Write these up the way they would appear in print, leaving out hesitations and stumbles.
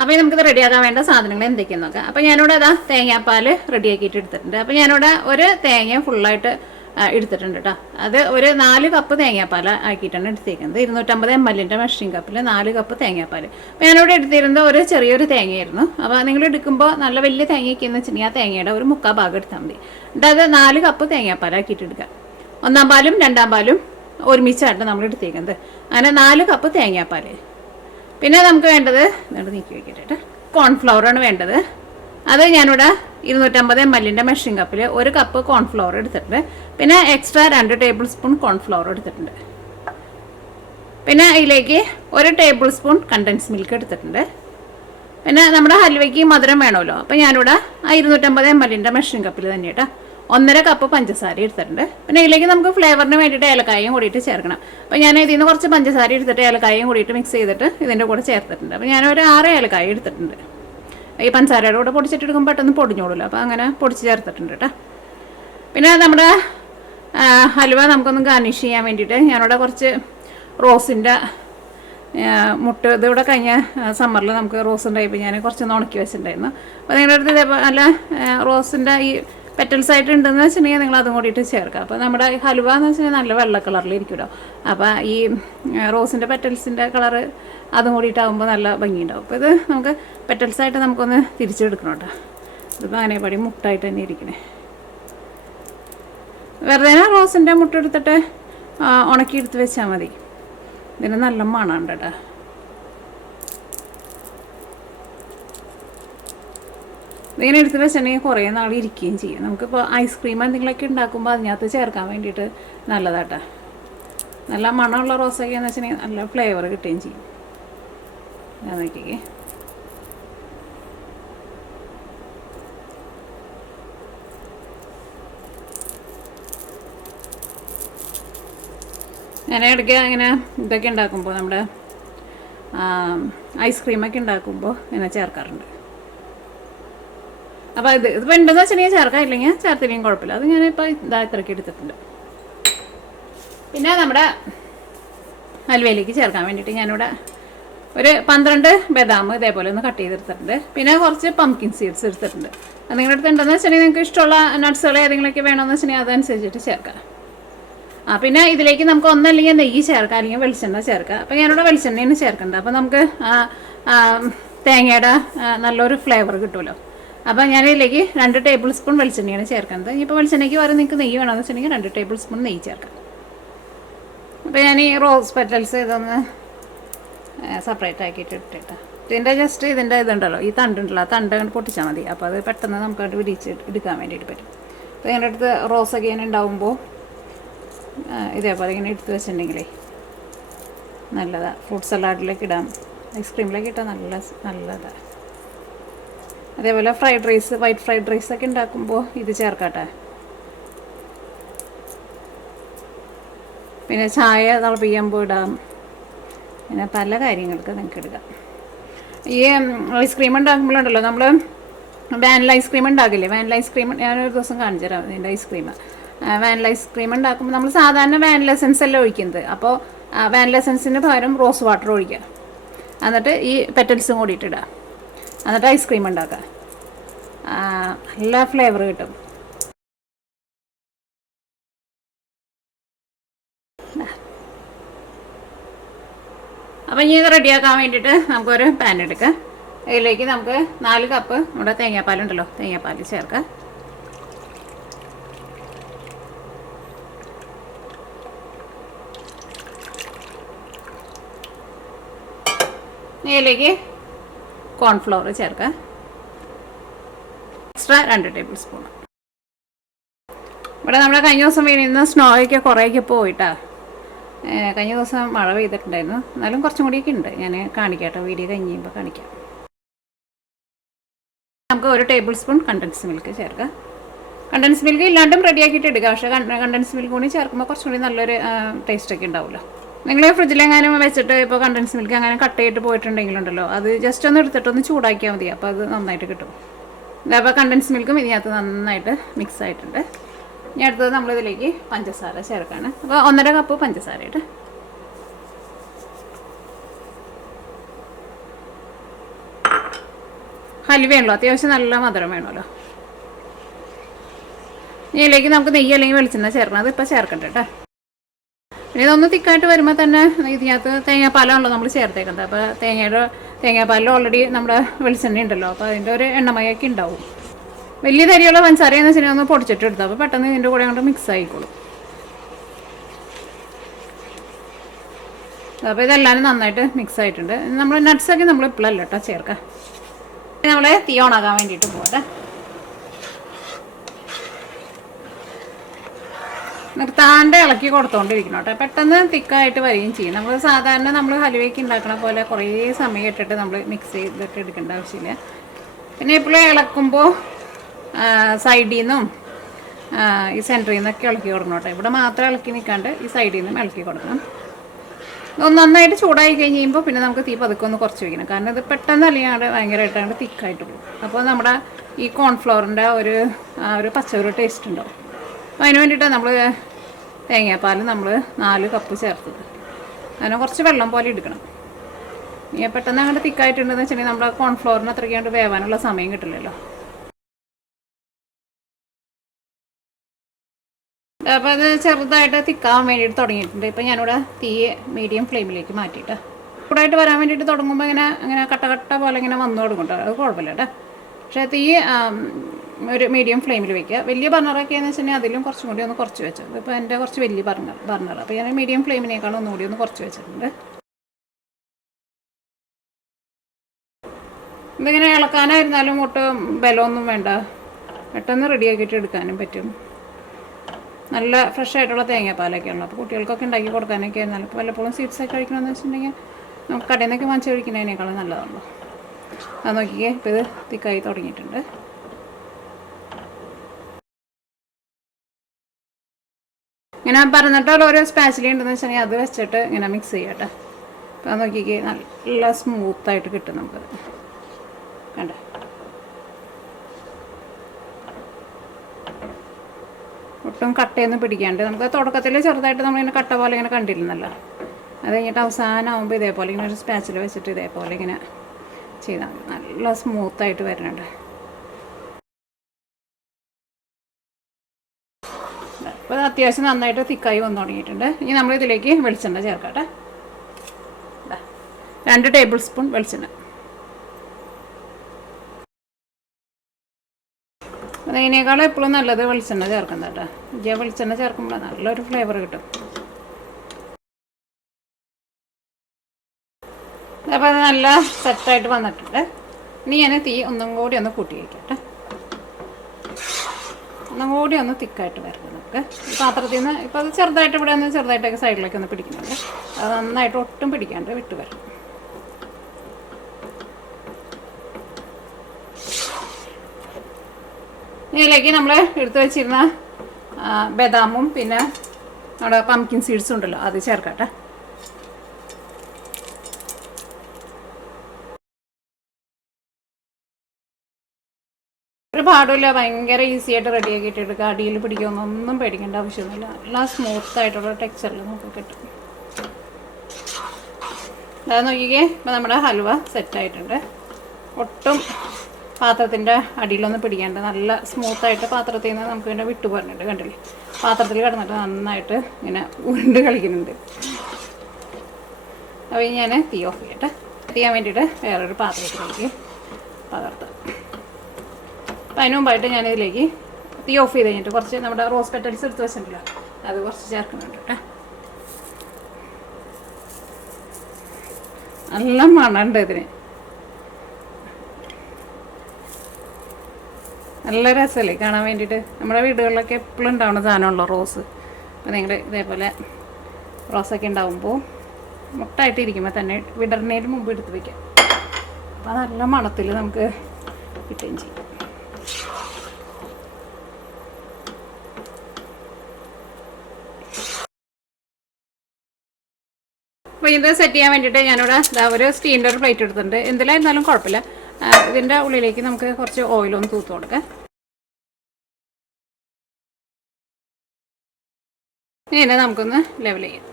അപ്പോൾ നമുക്കിത് റെഡിയാക്കാൻ വേണ്ട സാധനങ്ങൾ എന്തൊക്കെയാണെന്ന് നോക്കാം. അപ്പോൾ ഞാനിവിടെ അതാ തേങ്ങാപ്പാൽ റെഡിയാക്കിയിട്ട് എടുത്തിട്ടുണ്ട്. അപ്പോൾ ഞാനിവിടെ ഒരു തേങ്ങ ഫുള്ളായിട്ട് എടുത്തിട്ടുണ്ട് കേട്ടോ. അത് ഒരു 4 കപ്പ് തേങ്ങാപ്പാൽ ആക്കിയിട്ടാണ് എടുത്തേക്കുന്നത്. 250 ml മെഷറിംഗ് കപ്പിൽ 4 കപ്പ് തേങ്ങാപ്പാൽ. അപ്പോൾ ഞാനിവിടെ എടുത്തിരുന്നത് ഒരു ചെറിയൊരു തേങ്ങയായിരുന്നു. അപ്പോൾ നിങ്ങൾ എടുക്കുമ്പോൾ നല്ല വലിയ തേങ്ങയൊക്കെ എന്ന് വെച്ചിട്ടുണ്ടെങ്കിൽ ആ തേങ്ങയുടെ ഒരു 3/4 ഭാഗം എടുത്താൽ മതി. എന്നിട്ട് അത് 4 കപ്പ് തേങ്ങാപ്പാലാക്കിയിട്ട് എടുക്കുക. 1-ാം പാലും 2-ാം പാലും ഒരുമിച്ചായിട്ട് നമ്മൾ എടുത്തേക്കുന്നത്. അങ്ങനെ 4 കപ്പ് തേങ്ങാപ്പാൽ. പിന്നെ നമുക്ക് വേണ്ടത് നീക്കി വയ്ക്കട്ടെ, കോൺഫ്ലവറാണ് വേണ്ടത്. അത് ഞാനിവിടെ 250 ml മെഷറിംഗ് കപ്പിൽ 1 കപ്പ് കോൺഫ്ലവർ എടുത്തിട്ടുണ്ട്. പിന്നെ എക്സ്ട്രാ 2 ടേബിൾ സ്പൂൺ കോൺഫ്ലവർ എടുത്തിട്ടുണ്ട്. പിന്നെ അതിലേക്ക് 1 ടേബിൾ സ്പൂൺ കണ്ടൻസ് മിൽക്ക് എടുത്തിട്ടുണ്ട്. പിന്നെ നമ്മുടെ ഹൽവയ്ക്ക് മധുരം വേണമല്ലോ. അപ്പോൾ ഞാനിവിടെ 250 ml മെഷറിംഗ് കപ്പിൽ തന്നെ കേട്ടോ 1.5 കപ്പ് പഞ്ചസാര എടുത്തിട്ടുണ്ട്. പിന്നെ ഇതിലേക്ക് നമുക്ക് ഫ്ലേവറിന് വേണ്ടിയിട്ട് ഏലക്കായും കൂടിയിട്ട് ചേർക്കണം. അപ്പോൾ ഞാൻ ഇതിൽ നിന്ന് കുറച്ച് പഞ്ചസാര എടുത്തിട്ട് ഏലക്കായും കൂടിയിട്ട് മിക്സ് ചെയ്തിട്ട് ഇതിൻ്റെ കൂടെ ചേർത്തിട്ടുണ്ട്. അപ്പോൾ ഞാനൊരു 6 ഏലക്കായ എടുത്തിട്ടുണ്ട്. ഈ പഞ്ചസാരയുടെ കൂടെ പൊടിച്ചിട്ട് എടുക്കുമ്പോൾ പെട്ടെന്ന് പൊടിഞ്ഞോളൂല്ലോ. അപ്പോൾ അങ്ങനെ പൊടിച്ച് ചേർത്തിട്ടുണ്ട് കേട്ടോ. പിന്നെ നമ്മുടെ ഹൽവ നമുക്കൊന്ന് ഗാർണിഷ് ചെയ്യാൻ വേണ്ടിയിട്ട് ഞാനിവിടെ കുറച്ച് റോസിൻ്റെ മുട്ട ഇതിവിടെ കഴിഞ്ഞ സമ്മറിൽ നമുക്ക് റോസ് ഉണ്ടായപ്പോൾ ഞാൻ കുറച്ചൊന്ന് ഉണക്കി വെച്ചിട്ടുണ്ടായിരുന്നു. അപ്പോൾ നിങ്ങളുടെ അടുത്ത് ഇതേപോലെ നല്ല റോസിൻ്റെ ഈ പെറ്റൽസ് ആയിട്ട് ഉണ്ടെന്ന് വെച്ചിട്ടുണ്ടെങ്കിൽ നിങ്ങൾ അതും കൂടിയിട്ട് ചേർക്കുക. അപ്പോൾ നമ്മുടെ ഹലുവ എന്ന് വെച്ചിട്ടുണ്ടെങ്കിൽ നല്ല വെള്ള കളറിലിരിക്കുമല്ലോ. അപ്പോൾ ഈ റോസിൻ്റെ പെറ്റൽസിൻ്റെ കളറ് അതും കൂടിയിട്ടാകുമ്പോൾ നല്ല ഭംഗിയുണ്ടാവും. അപ്പോൾ ഇത് നമുക്ക് പെറ്റൽസായിട്ട് നമുക്കൊന്ന് തിരിച്ചെടുക്കണം കേട്ടോ. ഇതിപ്പോൾ അങ്ങനെ പടി മുട്ടായിട്ട് തന്നെ ഇരിക്കണേ. വെറുതെ റോസിൻ്റെ മുട്ട എടുത്തിട്ട് ഉണക്കിയെടുത്ത് വെച്ചാൽ മതി. ഇതിന് നല്ല മണമുണ്ട് കേട്ടോ. ഇതിങ്ങനെ എടുത്ത് വെച്ചിട്ടുണ്ടെങ്കിൽ കുറേ നാൾ ഇരിക്കുകയും ചെയ്യും. നമുക്കിപ്പോൾ ഐസ്ക്രീം എന്തെങ്കിലുമൊക്കെ ഉണ്ടാക്കുമ്പോൾ അതിനകത്ത് ചേർക്കാൻ വേണ്ടിയിട്ട് നല്ലതാട്ടോ. നല്ല മണമുള്ള റോസൊക്കെ എന്ന് വെച്ചിട്ടുണ്ടെങ്കിൽ നല്ല ഫ്ലേവർ കിട്ടുകയും ചെയ്യും. ഞാൻ നോക്കിക്കേ, ഞാൻ ഇടയ്ക്ക് ഇങ്ങനെ ഇതൊക്കെ ഉണ്ടാക്കുമ്പോൾ നമ്മുടെ ഐസ്ക്രീമൊക്കെ ഉണ്ടാക്കുമ്പോൾ ഇങ്ങനെ ചേർക്കാറുണ്ട്. അപ്പോൾ ഇതിപ്പോൾ ഉണ്ടെന്ന് വെച്ചിട്ടുണ്ടെങ്കിൽ ചേർക്കാം, ഇല്ലെങ്കിൽ ചേർത്തില്ലെങ്കിൽ കുഴപ്പമില്ല. അത് ഞാനിപ്പോൾ ഇത്രയ്ക്ക് എടുത്തിട്ടുണ്ട്. പിന്നെ നമ്മുടെ ഹൽവയിലേക്ക് ചേർക്കാൻ വേണ്ടിയിട്ട് ഞാനിവിടെ ഒരു 12 ബദാം ഇതേപോലെ ഒന്ന് കട്ട് ചെയ്തെടുത്തിട്ടുണ്ട്. പിന്നെ കുറച്ച് പംകിൻ സീഡ്സ് എടുത്തിട്ടുണ്ട്. അത് നിങ്ങളുടെ അടുത്ത് ഉണ്ടെന്ന് വെച്ചിട്ടുണ്ടെങ്കിൽ നിങ്ങൾക്ക് ഇഷ്ടമുള്ള നട്ട്സുകൾ ഏതെങ്കിലുമൊക്കെ വേണമെന്ന് വെച്ചിട്ടുണ്ടെങ്കിൽ അതനുസരിച്ചിട്ട് ചേർക്കാം. പിന്നെ ഇതിലേക്ക് നമുക്ക് ഒന്നല്ലെങ്കിൽ നെയ്യ് ചേർക്കാം, അല്ലെങ്കിൽ വെളിച്ചെണ്ണ ചേർക്കാം. അപ്പോൾ ഞാനിവിടെ വെളിച്ചെണ്ണയാണ് ചേർക്കേണ്ടത്. അപ്പോൾ നമുക്ക് തേങ്ങയുടെ നല്ലൊരു ഫ്ലേവർ കിട്ടുമല്ലോ. അപ്പോൾ ഞാനിതിലേക്ക് 2 ടേബിൾ സ്പൂൺ വെളിച്ചെണ്ണയാണ് ചേർക്കുന്നത്. ഇനിയിപ്പോൾ വെളിച്ചെണ്ണയ്ക്ക് പകരം നിങ്ങൾക്ക് നെയ്യ് വേണമെന്ന് വെച്ചിട്ടുണ്ടെങ്കിൽ 2 ടേബിൾ സ്പൂൺ നെയ്യ് ചേർക്കാം. അപ്പോൾ ഞാൻ ഈ റോസ് പെറ്റൽസ് ഇതൊന്ന് സെപ്പറേറ്റ് ആക്കിയിട്ട് ഇട്ടിട്ട് ഇതിൻ്റെ ജസ്റ്റ് ഇതിൻ്റെ ഇതുണ്ടല്ലോ, ഈ തണ്ടുണ്ടല്ലോ, ആ തണ്ട് പൊട്ടിച്ചാൽ മതി. അപ്പോൾ അത് പെട്ടെന്ന് നമുക്കത് വിരിച്ച് എടുക്കാൻ വേണ്ടിയിട്ട് പറ്റും. അപ്പോൾ ഇതിൻ്റെ അടുത്ത് റോസൊക്കെ ഇങ്ങനെ ഉണ്ടാകുമ്പോൾ ഇതേപോലെ ഇങ്ങനെ എടുത്ത് വെച്ചിട്ടുണ്ടെങ്കിലേ നല്ലതാണ്. ഫ്രൂട്ട് സലാഡിലേക്ക് ഇടാം, ഐസ്ക്രീമിലേക്ക് ഇട്ടാൽ നല്ലതാണ്. അതേപോലെ ഫ്രൈഡ് റൈസ്, വൈറ്റ് ഫ്രൈഡ് റൈസൊക്കെ ഉണ്ടാക്കുമ്പോൾ ഇത് ചേർക്കട്ടെ. പിന്നെ ചായ തിളപ്പിക്കുമ്പോൾ ഇടാം. പിന്നെ പല കാര്യങ്ങൾക്ക് നിങ്ങൾക്ക് എടുക്കാം. ഈ ഐസ്ക്രീം ഉണ്ടാക്കുമ്പോഴുണ്ടല്ലോ, നമ്മൾ വാനില ഐസ്ക്രീം ഉണ്ടാക്കില്ലേ, വാനില ഐസ്ക്രീം ഞാനൊരു ദിവസം കാണിച്ചു തരാം. ഇതിൻ്റെ ഐസ്ക്രീം വാനില ഐസ്ക്രീം ഉണ്ടാക്കുമ്പോൾ നമ്മൾ സാധാരണ വാനില എസൻസ് അല്ല ഒഴിക്കുന്നത്. അപ്പോൾ വാനില എസൻസിന് പകരം റോസ് വാട്ടർ ഒഴിക്കുക. എന്നിട്ട് ഈ പെറ്റൽസും കൂടിയിട്ട് ഇടുക. എന്നിട്ട് ഐസ്ക്രീം ഉണ്ടാക്കുക. നല്ല ഫ്ലേവർ കിട്ടും. അപ്പോൾ ഇനി ഇത് റെഡിയാക്കാൻ വേണ്ടിയിട്ട് നമുക്കൊരു പാൻ എടുക്കാം. ഇതിലേക്ക് നമുക്ക് 4 കപ്പ് നമ്മുടെ തേങ്ങാപ്പാലുണ്ടല്ലോ, തേങ്ങാപ്പാൽ ചേർക്കാം. ഇതിലേക്ക് കോൺഫ്ലവർ ചേർക്കാം. Extra 2 table spoon. ഇവിടെ നമ്മുടെ കഴിഞ്ഞ ദിവസം വീണിരുന്ന സ്നോയൊക്കെ കുറേയൊക്കെ പോയിട്ടാ. കഴിഞ്ഞ ദിവസം മഴ പെയ്തിട്ടുണ്ടായിരുന്നു. എന്നാലും കുറച്ചും കൂടിയൊക്കെ ഉണ്ട്. ഞാൻ കാണിക്കാം കേട്ടോ, വീഡിയോ കഴിഞ്ഞ് കഴിയുമ്പോൾ കാണിക്കാം. നമുക്ക് 1 ടേബിൾ സ്പൂൺ കണ്ടൻസ് മിൽക്ക് ചേർക്കാം. കണ്ടൻസ് മിൽക്ക് ഇല്ലാണ്ടും റെഡിയാക്കിയിട്ട് എടുക്കുക. പക്ഷേ കണ്ടൻസ് മിൽക്ക് കൂടി ചേർക്കുമ്പോൾ കുറച്ചും കൂടി നല്ലൊരു ടേസ്റ്റൊക്കെ ഉണ്ടാവുമല്ലോ. നിങ്ങൾ ഫ്രിഡ്ജിലെങ്ങാനും വെച്ചിട്ട് ഇപ്പോൾ കണ്ടൻസ് മിൽക്ക് അങ്ങനെ കട്ട് ചെയ്തിട്ട് പോയിട്ടുണ്ടെങ്കിലുണ്ടല്ലോ, അത് ജസ്റ്റ് ഒന്ന് എടുത്തിട്ടൊന്ന് ചൂടാക്കിയാൽ മതി. അപ്പോൾ അത് നന്നായിട്ട് കിട്ടും. ഇതപ്പോൾ കണ്ടൻസ് മിൽക്കും ഇതിനകത്ത് നന്നായിട്ട് മിക്സ് ആയിട്ടുണ്ട്. ഇനി അടുത്തത് നമ്മളിതിലേക്ക് പഞ്ചസാര ചേർക്കുകയാണ്. അപ്പോൾ 1.5 കപ്പ് പഞ്ചസാര ഇട്ട് ഹലുവയാണല്ലോ, അത്യാവശ്യം നല്ല മധുരം വേണമല്ലോ. ഇതിലേക്ക് നമുക്ക് നെയ്യ് അല്ലെങ്കിൽ വെളിച്ചെണ്ണ ചേർക്കണം. അതിപ്പോൾ ചേർക്കണ്ട കേട്ടോ. പിന്നെ ഇതൊന്ന് തിക്കായിട്ട് വരുമ്പോൾ തന്നെ ഇതിനകത്ത് തേങ്ങാപ്പാലാണല്ലോ നമ്മൾ ചേർത്തേക്കുന്നത്. അപ്പോൾ തേങ്ങാപ്പാലിൽ ഓൾറെഡി നമ്മുടെ വെളിച്ചെണ്ണ ഉണ്ടല്ലോ, അപ്പോൾ അതിൻ്റെ ഒരു എണ്ണമയൊക്കെ ഉണ്ടാവും. വലിയ തരിയുള്ള പഞ്ചസാരയെന്ന് വെച്ചിട്ടുണ്ടെങ്കിൽ ഒന്ന് പൊടിച്ചിട്ട് എടുത്താൽ അപ്പോൾ പെട്ടെന്ന് ഇതിൻ്റെ കൂടെ കൊണ്ട് മിക്സ് ആയിക്കോളും. അപ്പോൾ ഇതെല്ലാവരും നന്നായിട്ട് മിക്സ് ആയിട്ടുണ്ട്. നമ്മൾ നട്ട്സൊക്കെ നമ്മൾ ഇപ്പോഴല്ല കേട്ടോ ചേർക്കാം. നമ്മൾ തീ ഓണാക്കാൻ വേണ്ടിയിട്ട് പോകട്ടെ. നിർത്താണ്ട് ഇളക്കി കൊടുത്തോണ്ടിരിക്കണം കേട്ടോ. പെട്ടെന്ന് തിക്കായിട്ട് വരികയും ചെയ്യും. നമ്മൾ സാധാരണ നമ്മൾ ഹലുവയ്ക്ക് ഉണ്ടാക്കണ പോലെ കുറേ സമയം ഇട്ടിട്ട് നമ്മൾ മിക്സ് ചെയ്തിട്ട് എടുക്കേണ്ട ആവശ്യമില്ല. പിന്നെ ഇപ്പോൾ ഇളക്കുമ്പോൾ സൈഡിൽ നിന്നും ഈ സെൻറ്ററിൽ നിന്നൊക്കെ ഇളക്കി കൊടുക്കണം കേട്ടോ. ഇവിടെ മാത്രം ഇളക്കി നിൽക്കാണ്ട് ഈ സൈഡിൽ നിന്നും ഇളക്കി കൊടുക്കണം. ഒന്ന് നന്നായിട്ട് ചൂടായി കഴിഞ്ഞ് കഴിയുമ്പോൾ പിന്നെ നമുക്ക് തീ പതുക്കെ ഒന്ന് കുറച്ച് വയ്ക്കണം. കാരണം ഇത് പെട്ടെന്ന് അല്ലാണ്ട് ഭയങ്കരമായിട്ടാണ് തിക്കായിട്ട് പോകും. അപ്പോൾ നമ്മുടെ ഈ കോൺഫ്ലവറിൻ്റെ ഒരു പച്ചയൊരു ടേസ്റ്റ് ഉണ്ടാവും. അപ്പോൾ അതിന് വേണ്ടിയിട്ടാണ് നമ്മൾ തേങ്ങാപ്പാൽ നമ്മൾ 4 കപ്പ് ചേർത്തത്. അതിന് കുറച്ച് വെള്ളം പോലെ എടുക്കണം. ഇനി പെട്ടെന്ന് അങ്ങോട്ട് തിക്കായിട്ടുണ്ടെന്ന് വെച്ചിട്ടുണ്ടെങ്കിൽ നമ്മുടെ കോൺഫ്ലവറിന് അത്രയ്ക്കാണ്ട് വേവാനുള്ള സമയം കിട്ടില്ലല്ലോ. അപ്പോൾ അത് ചെറുതായിട്ട് തിക്കാൻ വേണ്ടിയിട്ട് തുടങ്ങിയിട്ടുണ്ട്. ഇപ്പോൾ ഞാനിവിടെ തീ മീഡിയം ഫ്ലെയിമിലേക്ക് മാറ്റിയിട്ട് ചൂടായിട്ട് വരാൻ വേണ്ടിയിട്ട് തുടങ്ങുമ്പോൾ അങ്ങനെ കട്ട പോലെ ഇങ്ങനെ വന്നു തുടങ്ങും കേട്ടോ. അത് കുഴപ്പമില്ല കേട്ടോ. പക്ഷേ തീ ഒരു മീഡിയം ഫ്ലെയിമിൽ വയ്ക്കുക. വലിയ ബർണറൊക്കെ എന്ന് വെച്ചിട്ടുണ്ടെങ്കിൽ അതിലും കുറച്ചും കൂടി ഒന്ന് കുറച്ച് വെച്ചത്. ഇപ്പോൾ എൻ്റെ കുറച്ച് വലിയ ബർണർ അപ്പോൾ ഞാൻ മീഡിയം ഫ്ലെയിമിനേക്കാളും ഒന്നുകൂടി ഒന്ന് കുറച്ച് വെച്ചിട്ടുണ്ട്. ഇതിങ്ങനെ ഇളക്കാനായിരുന്നാലും ഒട്ടും ബലമൊന്നും വേണ്ട, പെട്ടെന്ന് റെഡിയാക്കിയിട്ട് എടുക്കാനും പറ്റും. നല്ല ഫ്രഷ് ആയിട്ടുള്ള തേങ്ങാപ്പാലൊക്കെയാണല്ലോ. അപ്പോൾ കുട്ടികൾക്കൊക്കെ ഉണ്ടാക്കി കൊടുക്കാനൊക്കെ ആയിരുന്നാലും ഇപ്പോൾ വല്ലപ്പോഴും സ്വീറ്റ്സൊക്കെ കഴിക്കണമെന്ന് വെച്ചിട്ടുണ്ടെങ്കിൽ നമുക്ക് കടയിൽ നിന്നൊക്കെ വാങ്ങിച്ച് കഴിക്കുന്നതിനേക്കാളും നല്ലതാണല്ലോ. അത് നോക്കിയേ, ഇപ്പോൾ ഇത് തിക്കായി തുടങ്ങിയിട്ടുണ്ട്. ഇങ്ങനെ പറഞ്ഞിട്ടുള്ള ഓരോ സ്പാച്ചിലി ഉണ്ടെന്ന് വെച്ചിട്ടുണ്ടെങ്കിൽ അത് വെച്ചിട്ട് ഇങ്ങനെ മിക്സ് ചെയ്യട്ടെ. അപ്പോൾ അത് നോക്കിക്കേ, നല്ല സ്മൂത്തായിട്ട് കിട്ടും നമുക്ക്. കണ്ട ഒട്ടും കട്ടയൊന്നും പിടിക്കാണ്ട് നമുക്ക് തുടക്കത്തിൽ ചെറുതായിട്ട് നമ്മളിങ്ങനെ കട്ട പോലെ ഇങ്ങനെ കണ്ടിരുന്നല്ലോ. അത് കഴിഞ്ഞിട്ട് അവസാനം ആകുമ്പോൾ ഇതേപോലെ ഇങ്ങനെ ഒരു സ്പാച്ചിൽ വെച്ചിട്ട് ഇതേപോലെ ഇങ്ങനെ ചെയ്താൽ മതി. നല്ല സ്മൂത്തായിട്ട് വരുന്നുണ്ട്. അപ്പോൾ അത്യാവശ്യം നന്നായിട്ട് തിക്കായി വന്നു തുടങ്ങിയിട്ടുണ്ട്. ഇനി നമ്മളിതിലേക്ക് വെളിച്ചെണ്ണ ചേർക്കട്ടെ. 2 ടേബിൾ സ്പൂൺ വെളിച്ചെണ്ണ. അതിനേക്കാളും എപ്പോഴും നല്ലത് വെളിച്ചെണ്ണ ചേർക്കുന്നത് കേട്ടോ. വെളിച്ചെണ്ണ ചേർക്കുമ്പോൾ നല്ലൊരു ഫ്ലേവർ കിട്ടും. അപ്പോൾ അത് നല്ല സെറ്റായിട്ട് വന്നിട്ടുണ്ട്. ഇനി ഞാൻ തീ ഒന്നും കൂടി ഒന്ന് കൂട്ടി വയ്ക്കട്ടെ. ഒന്നും കൂടി ഒന്ന് തിക്കായിട്ട് വരണം നമുക്ക്. ഈ പാത്രത്തിൽ നിന്ന് ഇപ്പോൾ അത് ചെറുതായിട്ട് ഇവിടെ ഒന്ന് ചെറുതായിട്ടൊക്കെ സൈഡിലേക്ക് ഒന്ന് പിടിക്കുന്നുണ്ട്. അത് നന്നായിട്ട് ഒട്ടും പിടിക്കാണ്ട് വിട്ട് വരണം. ഇതിലേക്ക് നമ്മൾ എടുത്തു വെച്ചിരുന്ന ബദാമും പിന്നെ നമ്മുടെ പംകിൻ സീഡ്സും ഉണ്ടല്ലോ, അത് ചേർക്കട്ടെ. ഒരു പാടില്ല, ഭയങ്കര ഈസി ആയിട്ട് റെഡിയാക്കിയിട്ട് എടുക്കുക. അടിയിൽ പിടിക്കുമെന്നൊന്നും പേടിക്കേണ്ട ആവശ്യമൊന്നുമില്ല. നല്ല സ്മൂത്തായിട്ടുള്ള ടെക്സ്ചറിൽ നമുക്ക് കിട്ടും. അതായത് നോക്കിക്കേ, ഇപ്പോൾ നമ്മുടെ ഹൽവ സെറ്റായിട്ടുണ്ട്. ഒട്ടും പാത്രത്തിൻ്റെ അടിയിലൊന്നും പിടിക്കാണ്ട് നല്ല സ്മൂത്തായിട്ട് പാത്രത്തിൽ നിന്ന് നമുക്ക് ഇങ്ങനെ വിട്ടു പോരുന്നുണ്ട്. കണ്ടില്ലേ, പാത്രത്തിൽ കിടന്നിട്ട് നന്നായിട്ട് ഇങ്ങനെ ഉരുണ്ട് കളിക്കുന്നുണ്ട്. അപ്പോൾ ഞാൻ തീ ഓഫ് ചെയ്യട്ടെ. ചെയ്യാൻ വേണ്ടിയിട്ട് വേറൊരു പാത്രത്തിലേക്ക് പകർത്താം. അപ്പം അതിന് മുമ്പായിട്ട് ഞാനിതിലേക്ക് തീ ഓഫ് ചെയ്ത് കഴിഞ്ഞിട്ട് കുറച്ച് നമ്മുടെ റോസ് പെറ്റൽസ് എടുത്ത് വെച്ചിട്ടില്ല, അത് കുറച്ച് ചേർക്കുന്നുണ്ട് കേട്ടോ. നല്ല മണമുണ്ട് ഇതിന്, നല്ല രസമല്ലേ കാണാൻ വേണ്ടിയിട്ട്. നമ്മുടെ വീടുകളിലൊക്കെ എപ്പോഴും ഉണ്ടാവുന്ന സാധനമുള്ളൂ റോസ്. അപ്പോൾ നിങ്ങൾ ഇതേപോലെ റോസൊക്കെ ഉണ്ടാകുമ്പോൾ മുട്ടായിട്ടിരിക്കുമ്പോൾ തന്നെ വിടർന്നതിന് മുമ്പ് എടുത്ത് വയ്ക്കാം. അപ്പോൾ നല്ല മണത്തിൽ നമുക്ക് കിട്ടുകയും ചെയ്യും. അപ്പോൾ ഇത് സെറ്റ് ചെയ്യാൻ വേണ്ടിയിട്ട് ഞാനിവിടെ ഒരു സ്റ്റീലിൻ്റെ ഒരു പ്ലേറ്റ് എടുത്തിട്ടുണ്ട്. എന്തിലായിരുന്നാലും കുഴപ്പമില്ല. ഇതിൻ്റെ ഉള്ളിലേക്ക് നമുക്ക് കുറച്ച് ഓയിലൊന്ന് തൂത്ത് കൊടുക്കാം. ഇങ്ങനെ നമുക്കൊന്ന് ലെവൽ ചെയ്യാം.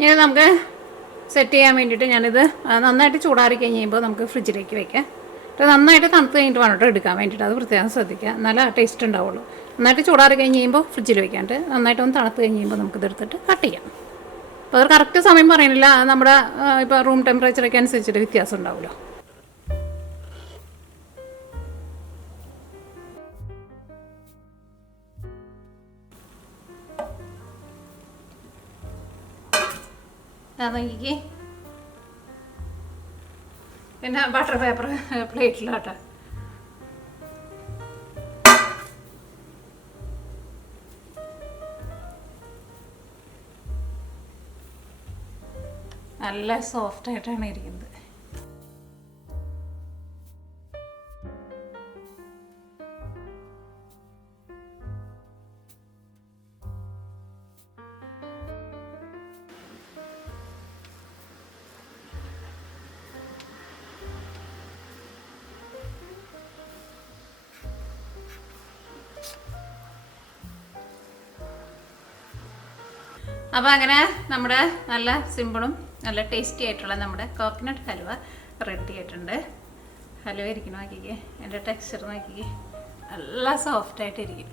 ഇനി നമുക്ക് സെറ്റ് ചെയ്യാൻ വേണ്ടിയിട്ട് ഞാനിത് നന്നായിട്ട് ചൂടാറി കഴിയുമ്പോൾ നമുക്ക് ഫ്രിഡ്ജിലേക്ക് വെക്കാം. നന്നായിട്ട് തണുത്ത് കഴിഞ്ഞിട്ട് വേണം എടുക്കാൻ വേണ്ടിയിട്ട്. അത് പ്രത്യേകം ശ്രദ്ധിക്കുക, നല്ല ടേസ്റ്റ് ഉണ്ടാവുള്ളൂ. നന്നായിട്ട് ചൂടാറി കഴിഞ്ഞ് കഴിയുമ്പോൾ ഫ്രിഡ്ജിൽ വെക്കാണ്ട് നന്നായിട്ടൊന്ന് തണുത്ത് കഴിഞ്ഞ് കഴിയുമ്പോൾ നമുക്കിതെടുത്തിട്ട് കട്ട് ചെയ്യാം. അപ്പോൾ അത് കറക്റ്റ് സമയം പറയുന്നില്ല, നമ്മുടെ ഇപ്പോൾ റൂം ടെമ്പറേച്ചറൊക്കെ അനുസരിച്ചിട്ട് വ്യത്യാസം ഉണ്ടാവുമല്ലോ. അതെനിക്ക് പിന്നെ ബട്ടർ പേപ്പർ പ്ലേറ്റിലാട്ടോ. നല്ല സോഫ്റ്റായിട്ടാണ് ഇരിക്കുന്നത്. അപ്പോൾ അങ്ങനെ നമ്മുടെ നല്ല സിമ്പിളും നല്ല ടേസ്റ്റി ആയിട്ടുള്ള നമ്മുടെ കോക്കനട്ട് ഹൽവ റെഡി ആയിട്ടുണ്ട്. ഹൽവ ഇരിക്കണം നോക്കിക്കേ, എൻ്റെ ടെക്സ്ചർ നോക്കിക്കേ, നല്ല സോഫ്റ്റായിട്ടിരിക്കും.